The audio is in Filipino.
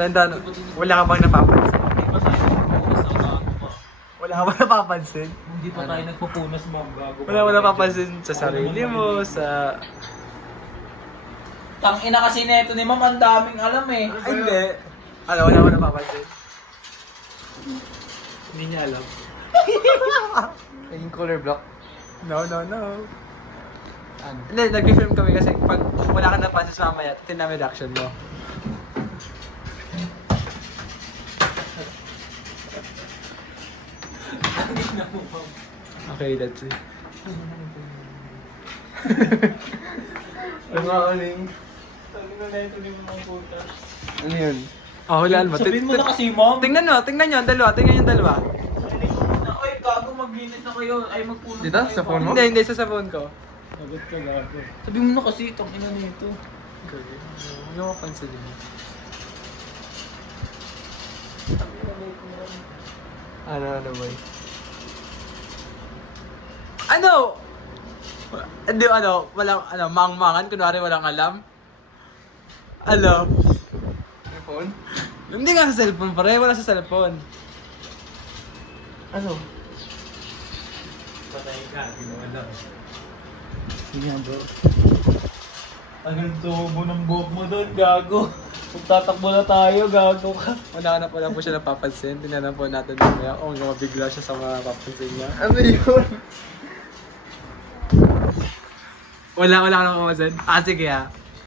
Brandon, wala ka bang napapansin? Wala ka bang napapansin? Hindi pa tayo nagpupunas mga gago. Wala ka napapansin sa sarili mo, sa... Tangina kasi neto ni ma'am, ang daming alam eh. Ay, hindi. Ano, wala ka napapansin? Hindi niya alam. Naging color block. No. Ano? Hindi, nag-film kami kasi pag wala ka napansin sa mamaya, tingnan namin reaction mo. Okay, that's it. Ano nga aling? Sabi ko neto ni mga puta. Ano yun? Oh, hulaan mo. Sabihin mo na kasi ma'am. Tingnan nyo, ang dalawa. Tingnan yung dalawa. Ay, gago, maglinis na kayo. Ay, magpunas Dito? na kayo. Sa phone mo? Hindi, sa phone ko. Sagot ka gago. Sabihin mo na kasi, tangina nito. Huwag mo mapansin yun. Ano boy? Ano? Hindi, walang, mangmangan, kunwari walang alam. Ano? Yung phone? Hindi nga sa cellphone, pare, wala sa cellphone. Ano? Patay ka, ginawa lang. Sige nga bro. Tagal tubo ng buhok mo doon, gago. Magtatakbo na tayo, gago ka. Wala po siya napapansin. Tingnan po natin mamaya kung mabigla siya sa mga napapansin niya. Ano yun? Wala ka napapansin. Sige